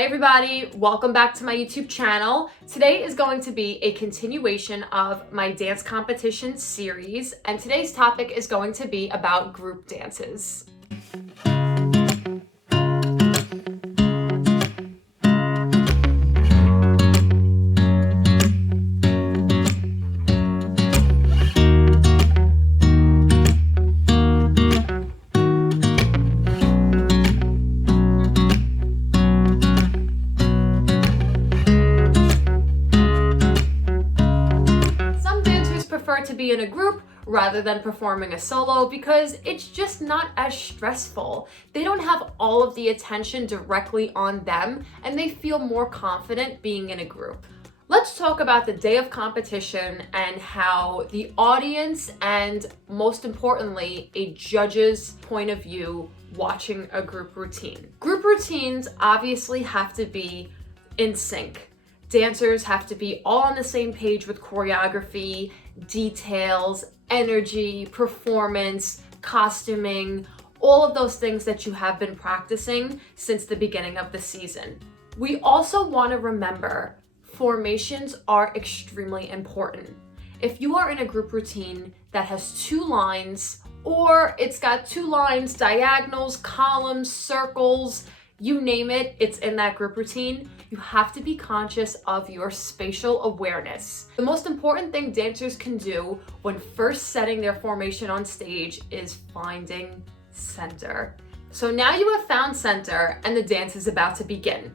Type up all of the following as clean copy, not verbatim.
Hi everybody, welcome back to my YouTube channel. Today is going to be a continuation of my dance competition series, and today's topic is going to be about group dances. Prefer to be in a group rather than performing a solo because it's just not as stressful. They don't have all of the attention directly on them and they feel more confident being in a group. Let's talk about the day of competition and how the audience and most importantly, a judge's point of view watching a group routine. Group routines obviously have to be in sync. Dancers have to be all on the same page with choreography, details, energy, performance, costuming, all of those things that you have been practicing since the beginning of the season. We also want to remember formations are extremely important. If you are in a group routine that has two lines, or it's got two lines, diagonals, columns, circles, you name it, it's in that group routine, you have to be conscious of your spatial awareness. The most important thing dancers can do when first setting their formation on stage is finding center. So now you have found center and the dance is about to begin.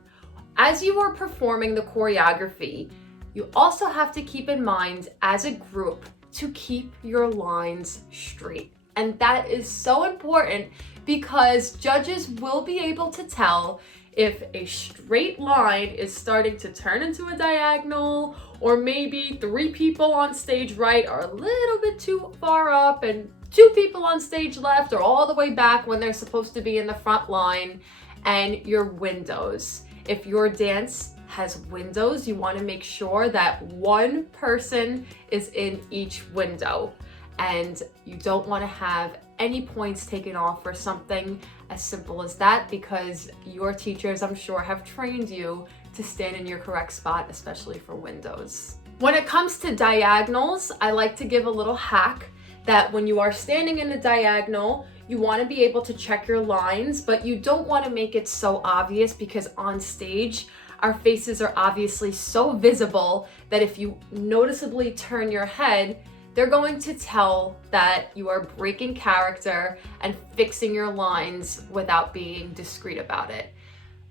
As you are performing the choreography, you also have to keep in mind as a group to keep your lines straight. And that is so important because judges will be able to tell if a straight line is starting to turn into a diagonal, or maybe three people on stage right are a little bit too far up and two people on stage left are all the way back when they're supposed to be in the front line, and your windows. If your dance has windows, you want to make sure that one person is in each window. And you don't want to have any points taken off for something as simple as that because your teachers, I'm sure, have trained you to stand in your correct spot, especially for windows. When it comes to diagonals, I like to give a little hack that when you are standing in a diagonal, you want to be able to check your lines, but you don't want to make it so obvious because on stage, our faces are obviously so visible that if you noticeably turn your head, they're going to tell that you are breaking character and fixing your lines without being discreet about it.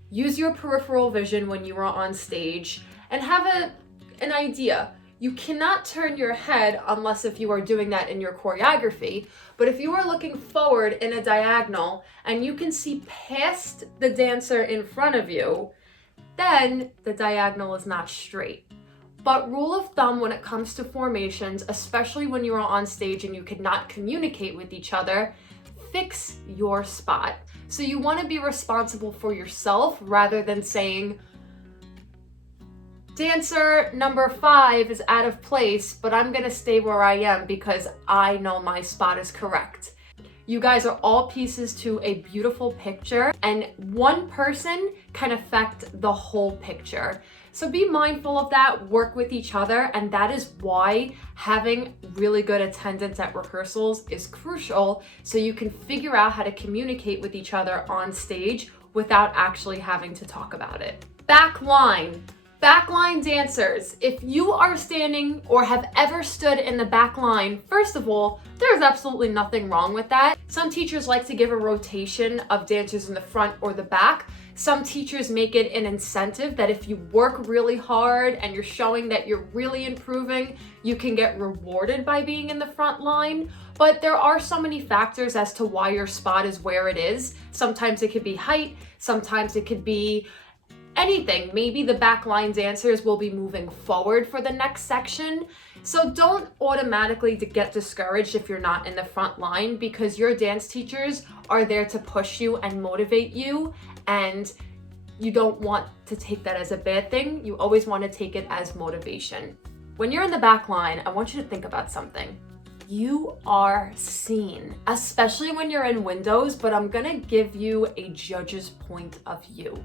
Use your peripheral vision when you are on stage and have an idea. You cannot turn your head unless if you are doing that in your choreography, but if you are looking forward in a diagonal and you can see past the dancer in front of you, then the diagonal is not straight. But rule of thumb when it comes to formations, especially when you are on stage and you cannot communicate with each other, fix your spot. So you want to be responsible for yourself rather than saying, dancer number 5 is out of place, but I'm going to stay where I am because I know my spot is correct. You guys are all pieces to a beautiful picture, and one person can affect the whole picture. So be mindful of that, work with each other, and that is why having really good attendance at rehearsals is crucial so you can figure out how to communicate with each other on stage without actually having to talk about it. Backline. Backline dancers, if you are standing or have ever stood in the back line, first of all, there's absolutely nothing wrong with that. Some teachers like to give a rotation of dancers in the front or the back. Some teachers make it an incentive that if you work really hard and you're showing that you're really improving, you can get rewarded by being in the front line. But there are so many factors as to why your spot is where it is. Sometimes it could be height, sometimes it could be anything. Maybe the backline dancers will be moving forward for the next section. So don't automatically get discouraged if you're not in the front line because your dance teachers are there to push you and motivate you, and you don't want to take that as a bad thing. You always want to take it as motivation. When you're in the back line, I want you to think about something. You are seen, especially when you're in windows, but I'm gonna give you a judge's point of view.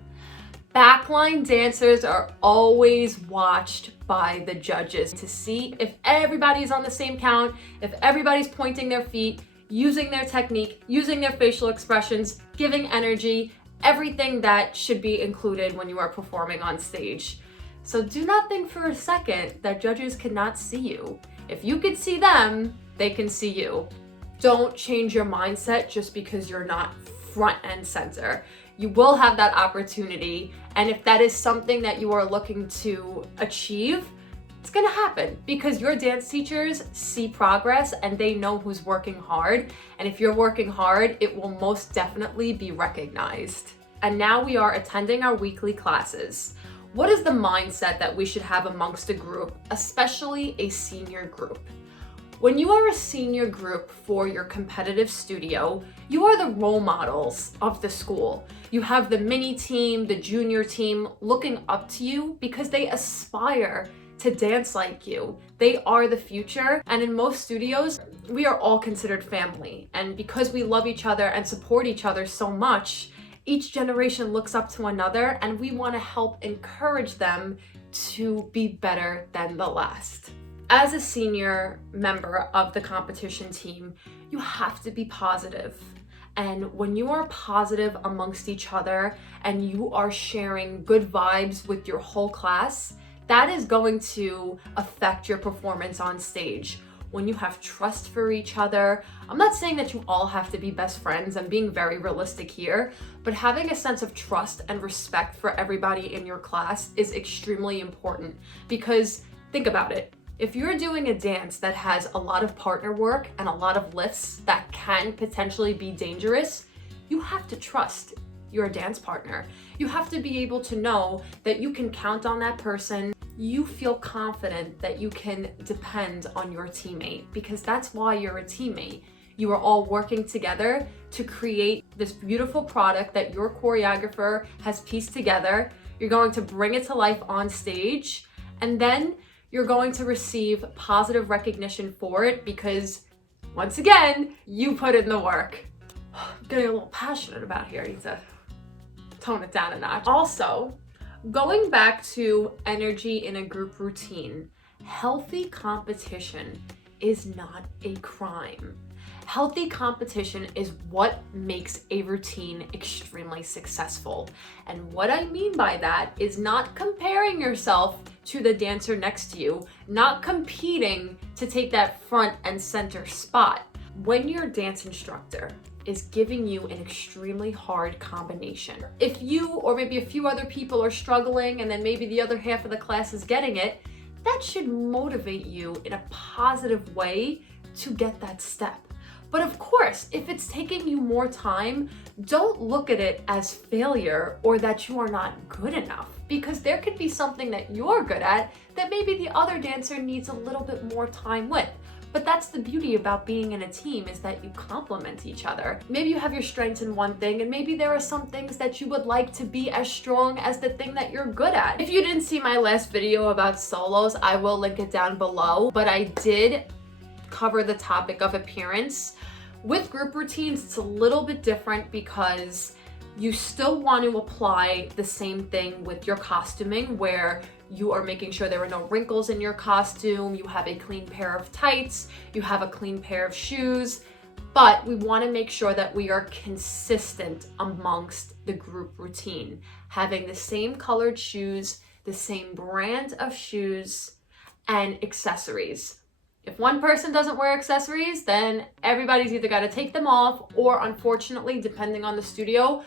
Backline dancers are always watched by the judges to see if everybody's on the same count, if everybody's pointing their feet, using their technique, using their facial expressions, giving energy, everything that should be included when you are performing on stage. So do not think for a second that judges cannot see you. If you could see them, they can see you. Don't change your mindset just because you're not front and center. You will have that opportunity, and if that is something that you are looking to achieve, it's gonna happen because your dance teachers see progress and they know who's working hard, and if you're working hard, it will most definitely be recognized. And now we are attending our weekly classes. What is the mindset that we should have amongst a group, especially a senior group? When you are a senior group for your competitive studio, you are the role models of the school. You have the mini team, the junior team looking up to you because they aspire to dance like you. They are the future, and in most studios, we are all considered family. And because we love each other and support each other so much, each generation looks up to another, and we want to help encourage them to be better than the last. As a senior member of the competition team, you have to be positive. And when you are positive amongst each other and you are sharing good vibes with your whole class, that is going to affect your performance on stage. When you have trust for each other, I'm not saying that you all have to be best friends, I'm being very realistic here, but having a sense of trust and respect for everybody in your class is extremely important because think about it. If you're doing a dance that has a lot of partner work and a lot of lifts that can potentially be dangerous, you have to trust your dance partner. You have to be able to know that you can count on that person. You feel confident that you can depend on your teammate because that's why you're a teammate. You are all working together to create this beautiful product that your choreographer has pieced together. You're going to bring it to life on stage, and then you're going to receive positive recognition for it because, once again, you put in the work. I'm getting a little passionate about here. I need to tone it down a notch. Also, going back to energy in a group routine, healthy competition is not a crime. Healthy competition is what makes a routine extremely successful. And what I mean by that is not comparing yourself to the dancer next to you, not competing to take that front and center spot. When your dance instructor is giving you an extremely hard combination, if you or maybe a few other people are struggling and then maybe the other half of the class is getting it, that should motivate you in a positive way to get that step. But of course, if it's taking you more time, don't look at it as failure or that you are not good enough, because there could be something that you're good at that maybe the other dancer needs a little bit more time with. But that's the beauty about being in a team, is that you complement each other. Maybe you have your strengths in one thing, and maybe there are some things that you would like to be as strong as the thing that you're good at. If you didn't see my last video about solos, I will link it down below, but I did cover the topic of appearance. With group routines, it's a little bit different because you still want to apply the same thing with your costuming, where you are making sure there are no wrinkles in your costume, you have a clean pair of tights, you have a clean pair of shoes, but we want to make sure that we are consistent amongst the group routine, having the same colored shoes, the same brand of shoes, and accessories. If one person doesn't wear accessories, then everybody's either got to take them off, or unfortunately, depending on the studio,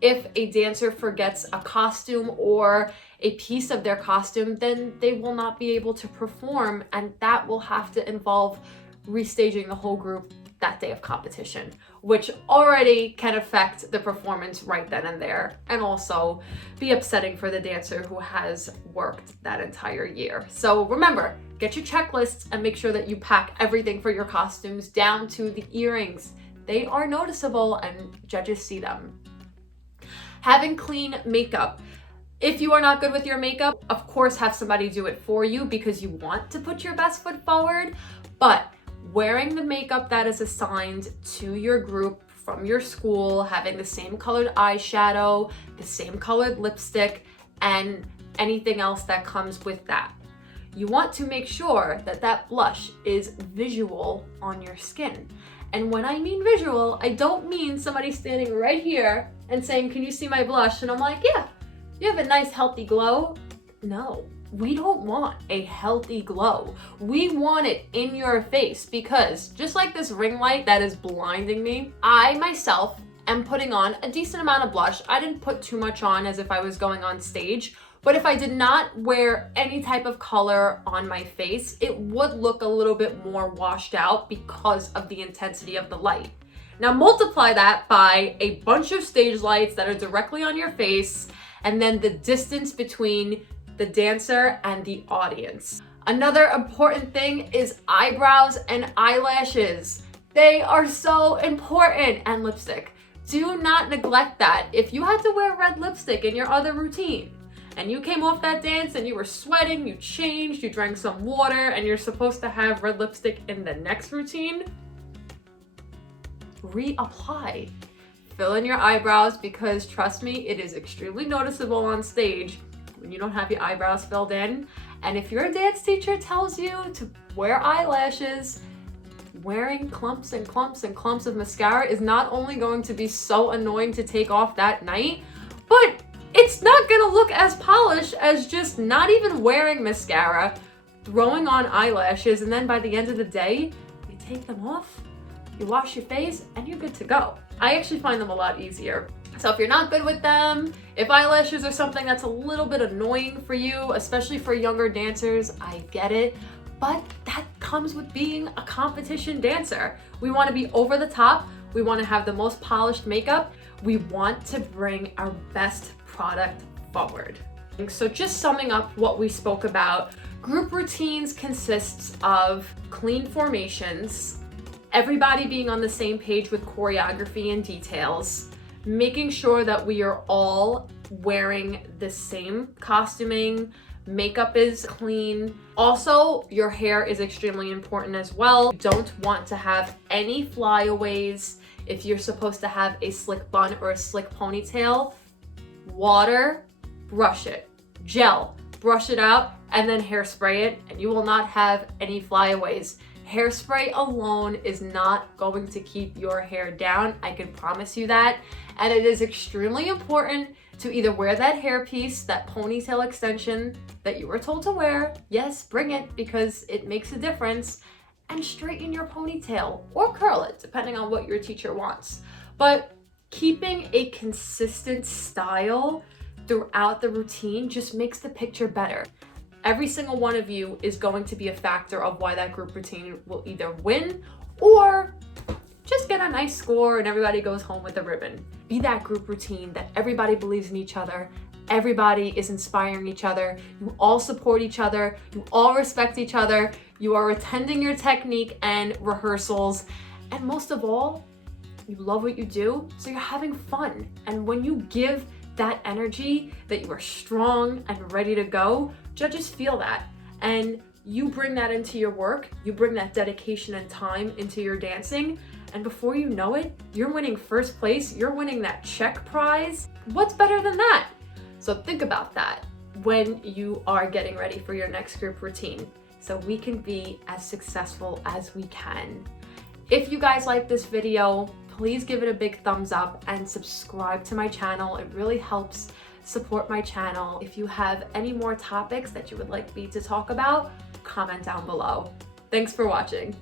if a dancer forgets a costume or a piece of their costume, then they will not be able to perform, and that will have to involve restaging the whole group that day of competition, which already can affect the performance right then and there, and also be upsetting for the dancer who has worked that entire year. So remember, get your checklists and make sure that you pack everything for your costumes down to the earrings. They are noticeable and judges see them. Having clean makeup. If you are not good with your makeup, of course have somebody do it for you because you want to put your best foot forward, but wearing the makeup that is assigned to your group from your school having the same colored eyeshadow, the same colored lipstick, and anything else that comes with that. You want to make sure that that blush is visual on your skin. And when I mean visual, I don't mean somebody standing right here and saying, "Can you see my blush?" And I'm like, "Yeah, you have a nice healthy glow." No, we don't want a healthy glow. We want it in your face, because just like this ring light that is blinding me, I myself am putting on a decent amount of blush. I didn't put too much on as if I was going on stage, but if I did not wear any type of color on my face, it would look a little bit more washed out because of the intensity of the light. Now multiply that by a bunch of stage lights that are directly on your face, and then the distance between the dancer and the audience. Another important thing is eyebrows and eyelashes. They are so important, and lipstick. Do not neglect that. If you had to wear red lipstick in your other routine, and you came off that dance and you were sweating, you changed, you drank some water, and you're supposed to have red lipstick in the next routine, reapply. Fill in your eyebrows, because trust me, it is extremely noticeable on stage when you don't have your eyebrows filled in. And if your dance teacher tells you to wear eyelashes, wearing clumps and clumps and clumps of mascara is not only going to be so annoying to take off that night, but it's not gonna look as polished as just not even wearing mascara, throwing on eyelashes, and then by the end of the day, you take them off, you wash your face, and you're good to go. I actually find them a lot easier. So if you're not good with them, if eyelashes are something that's a little bit annoying for you, especially for younger dancers, I get it, but that comes with being a competition dancer. We want to be over the top, we want to have the most polished makeup, we want to bring our best product forward. So just summing up what we spoke about, group routines consists of clean formations, everybody being on the same page with choreography and details, making sure that we are all wearing the same costuming, makeup is clean. Also, your hair is extremely important as well. You don't want to have any flyaways. If you're supposed to have a slick bun or a slick ponytail, water, brush it. Gel, brush it out, and then hairspray it, and you will not have any flyaways. Hairspray alone is not going to keep your hair down, I can promise you that. And it is extremely important to either wear that hairpiece, that ponytail extension that you were told to wear. Yes, bring it, because it makes a difference. And straighten your ponytail or curl it, depending on what your teacher wants. But keeping a consistent style throughout the routine just makes the picture better. Every single one of you is going to be a factor of why that group routine will either win or just get a nice score and everybody goes home with a ribbon. Be that group routine that everybody believes in each other, everybody is inspiring each other, you all support each other, you all respect each other, you are attending your technique and rehearsals, and most of all, you love what you do, so you're having fun. And when you give that energy that you are strong and ready to go, judges feel that. And you bring that into your work, you bring that dedication and time into your dancing, and before you know it, you're winning first place, you're winning that check prize. What's better than that? So think about that when you are getting ready for your next group routine, so we can be as successful as we can. If you guys like this video, please give it a big thumbs up and subscribe to my channel. It really helps support my channel. If you have any more topics that you would like me to talk about, comment down below. Thanks for watching.